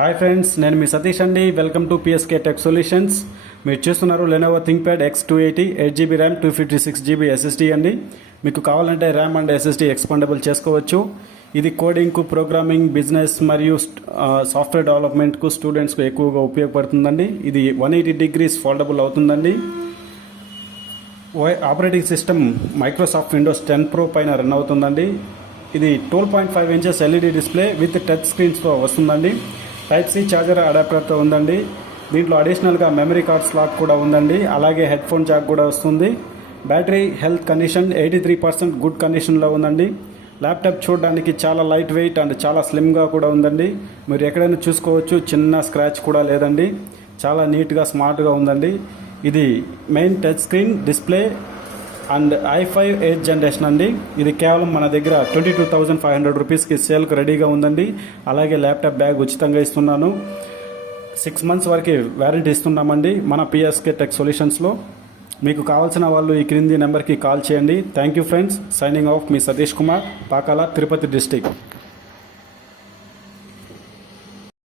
Hi friends, నేను మీ సతీష్ అండి. Welcome to PSK tech solutions. మీరు చూస్తున్నారు Lenovo ThinkPad X280 8GB RAM 256GB SSD అండి. మీకు కావాలంటే ర్యామ్ అండ్ SSD ఎక్స్పాండబుల్ చేసుకోవచ్చు. ఇది కోడింగ్కు, ప్రోగ్రామింగ్, బిజినెస్ మరియు సాఫ్ట్వేర్ డెవలప్మెంట్కు స్టూడెంట్స్కు ఎక్కువగా ఉపయోగపడుతుందండి. ఇది 180 డిగ్రీస్ ఫోల్డబుల్ అవుతుందండి. Operating system Microsoft Windows 10 Pro పైన రన్ అవుతుందండి. ఇది 12.5 inches LED display with touch స్క్రీన్స్తో వస్తుందండి. టైప్ సి ఛార్జర్ అడాప్టర్తో ఉందండి. దీంట్లో అడిషనల్గా మెమరీ కార్డ్ స్లాట్ కూడా ఉందండి. అలాగే హెడ్ ఫోన్ జాక్ కూడా వస్తుంది. బ్యాటరీ హెల్త్ కండిషన్ 83% గుడ్ కండిషన్లో ఉందండి. ల్యాప్టాప్ చూడడానికి చాలా లైట్ వెయిట్ అండ్ చాలా స్లిమ్గా కూడా ఉందండి. మీరు ఎక్కడైనా చూసుకోవచ్చు, చిన్న స్క్రాచ్ కూడా లేదండి. చాలా నీట్గా స్మార్ట్గా ఉందండి. ఇది main touch screen display and i5 8th generation అండి. ఇది కేవలం మన దగ్గర 22,500 రూపీస్కి సేల్కి రెడీగా ఉందండి. అలాగే ల్యాప్టాప్ బ్యాగ్ ఉచితంగా ఇస్తున్నాను. 6 months వరకు వారంటీ ఇస్తున్నామండి మన పిఎస్కే టెక్ సొల్యూషన్స్లో. మీకు కావాల్సిన వాళ్ళు ఈ క్రింది నెంబర్కి కాల్ చేయండి. Thank you friends. Signing off me Satish Kumar, Pakala, Tirupati district.